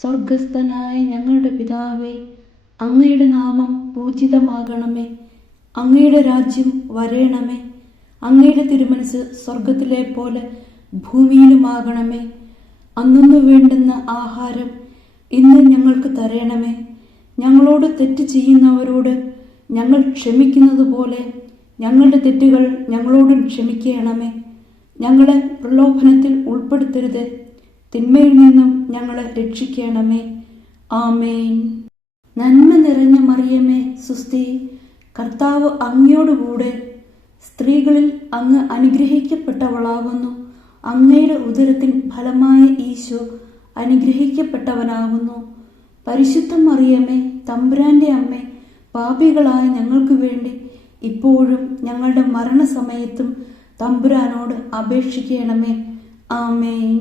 സ്വർഗസ്ഥനായ ഞങ്ങളുടെ പിതാവേ, അങ്ങയുടെ നാമം പൂജിതമാകണമേ. അങ്ങയുടെ രാജ്യം വരേണമേ. അങ്ങയുടെ തിരുമനസ് സ്വർഗത്തിലെ പോലെ ഭൂമിയിലുമാകണമേ. അന്നു വേണ്ടുന്ന ആഹാരം ഇന്ന് ഞങ്ങൾക്ക് തരണമേ. ഞങ്ങളോട് തെറ്റ് ചെയ്യുന്നവരോട് ഞങ്ങൾ ക്ഷമിക്കുന്നത് പോലെ ഞങ്ങളുടെ തെറ്റുകൾ ഞങ്ങളോടും ക്ഷമിക്കണമേ. ഞങ്ങളെ പ്രലോഭനത്തിൽ ഉൾപ്പെടുത്തരുത്, തിന്മയിൽ നിന്നും ഞങ്ങളെ രക്ഷിക്കണമേ. ആമേൻ. നന്മ നിറഞ്ഞ മറിയമേ, സുസ്തി, കർത്താവ് അങ്ങയോടുകൂടെ സ്ത്രീകളിൽ അങ്ങ് അനുഗ്രഹിക്കപ്പെട്ടവളാകുന്നു. അങ്ങയുടെ ഉദരത്തിൻ ഫലമായ ഈശോ അനുഗ്രഹിക്കപ്പെട്ടവനാകുന്നു. പരിശുദ്ധ മറിയമേ, തമ്പുരാന്റെ അമ്മേ, പാപികളായ ഞങ്ങൾക്ക് വേണ്ടി ഇപ്പോഴും ഞങ്ങളുടെ മരണസമയത്തും തമ്പുരാനോട് അപേക്ഷിക്കണമേ. ആമേൻ.